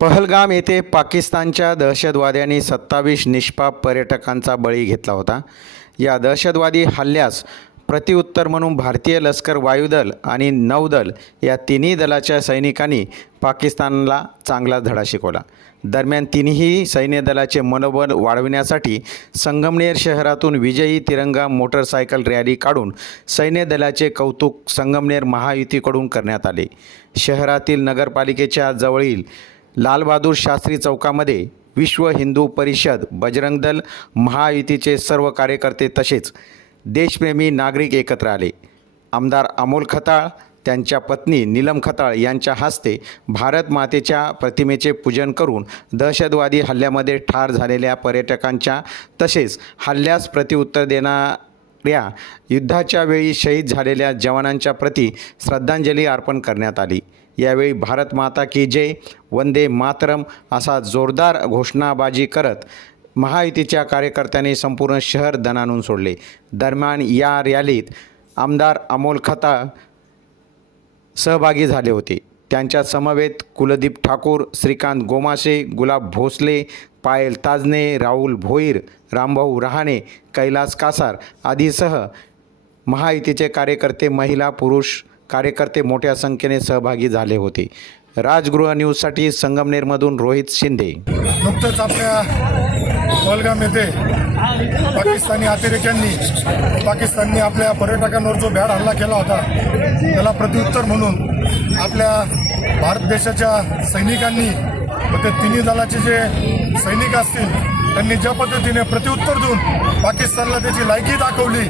पहलगाम येथे पाकिस्तानच्या दहशतवाद्यांनी सत्तावीस निष्पाप पर्यटकांचा बळी घेतला होता. या दहशतवादी हल्ल्यास प्रतिउत्तर म्हणून भारतीय लष्कर वायुदल आणि नौदल या तिन्ही दलाच्या सैनिकांनी पाकिस्तानला चांगला धडा शिकवला. दरम्यान तिन्ही सैन्य दलाचे मनोबल वाढविण्यासाठी संगमनेर शहरातून विजयी तिरंगा मोटरसायकल रॅली काढून सैन्य दलाचे कौतुक संगमनेर महायुतीकडून करण्यात आले. शहरातील नगरपालिकेच्या जवळील लालबहादूर शास्त्री चौकामध्ये विश्व हिंदू परिषद बजरंग दल महायुतीचे सर्व कार्यकर्ते तसेच देशप्रेमी नागरिक एकत्र आले. आमदार अमोल खताळ त्यांच्या पत्नी नीलम खताळ यांच्या हस्ते भारत मातेच्या प्रतिमेचे पूजन करून दहशतवादी हल्ल्यामध्ये ठार झालेल्या पर्यटकांच्या तसेच हल्ल्यास प्रतिउत्तर देणाऱ्या युद्धाच्या वेळी शहीद झालेल्या जवानांच्या प्रती श्रद्धांजली अर्पण करण्यात आली. यावेळी भारत माता की जय वंदे मातरम असा जोरदार घोषणाबाजी करत महायुतीच्या कार्यकर्त्यांनी संपूर्ण शहर दणानून सोडले. दरम्यान या रॅलीत आमदार अमोल खता सहभागी झाले होते. त्यांच्या समवेत कुलदीप ठाकूर श्रीकांत गोमाशे गुलाब भोसले पायल ताजने राहुल भोईर रामभाऊ रहाणे कैलास कासार आदीसह महायुतीचे कार्यकर्ते महिला पुरुष कार्यकर्ते मोठ्या संख्येने सहभागी झाले होते. राजगृह न्यूजसाठी संगमनेरमधून रोहित शिंदे. नुकतंच आपल्या बलगाम येथे पाकिस्तानी अतिरेक्यांनी पाकिस्ताननी आपल्या पर्यटकांवर जो भ्याड हल्ला केला होता त्याला प्रत्युत्तर म्हणून आपल्या भारत देशाच्या सैनिकांनी व ते तिन्ही दलाचे जे सैनिक असतील त्यांनी ज्या पद्धतीने प्रत्युत्तर देऊन पाकिस्तानला त्याची लायकी दाखवली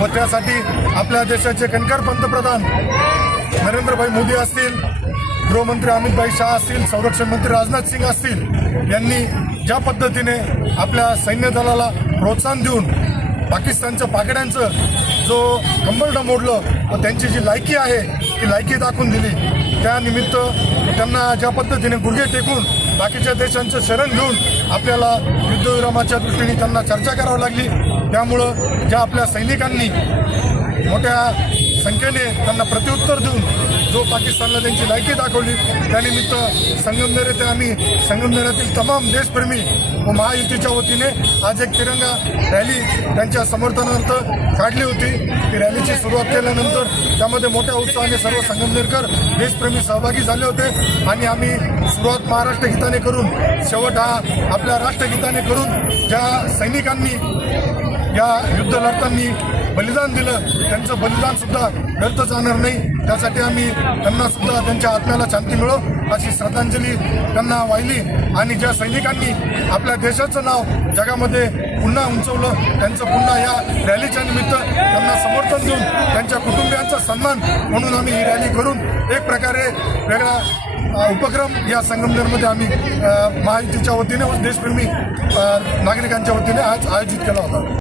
व त्यासाठी आपल्या देशाचे कणकर पंतप्रधान नरेंद्रभाई मोदी असतील गृहमंत्री अमितभाई शाह असतील संरक्षण मंत्री राजनाथ सिंग असतील यांनी ज्या पद्धतीने आपल्या सैन्य दलाला प्रोत्साहन देऊन पाकिस्तानच्या पाकड्यांचं जो कंबरडं मोडलं व त्यांची जी लायकी आहे ती लायकी दाखवून दिली. त्यानिमित्त त्यांना ज्या पद्धतीने गुडघे टेकून बाकीच्या देशांचं शरण घेऊन आपल्याला युद्धविरामाच्या दृष्टीने त्यांना चर्चा करावी लागली. त्यामुळं ज्या आपल्या सैनिकांनी मोठ्या संख्येने त्यांना प्रत्युत्तर देऊन जो पाकिस्तानला त्यांची लायकी दाखवली त्यानिमित्त संगमनेर येथे आम्ही संगमनेरातील तमाम देशप्रेमी व महायुतीच्या वतीने आज एक तिरंगा रॅली त्यांच्या समर्थनार्थ काढली होती. ती रॅलीची सुरुवात केल्यानंतर त्यामध्ये मोठ्या उत्साहाने सर्व संगमनेरकर देशप्रेमी सहभागी झाले होते आणि आम्ही सुरुवात महाराष्ट्र गीताने करून शेवट हा आपल्या राष्ट्रगीताने करून ज्या सैनिकांनी या युद्ध लढतांनी बलिदान दिलं त्यांचं बलिदान सुद्धा व्यर्थ जाणार नाही. त्यासाठी आम्ही त्यांना सुद्धा त्यांच्या आत्म्याला शांती मिळो अशी श्रद्धांजली त्यांना वाहिली. आणि ज्या सैनिकांनी आपल्या देशाचं नाव जगामध्ये पुन्हा उंचवलं त्यांचं पुन्हा या रॅलीच्या निमित्त त्यांना समर्थन देऊन त्यांच्या कुटुंबियांचा सन्मान म्हणून आम्ही ही रॅली करून एक प्रकारे वेगळा उपक्रम या संगमनेरमध्ये आम्ही महायुतीच्या वतीने देशप्रेमी नागरिकांच्या वतीने आज आयोजित केला होता.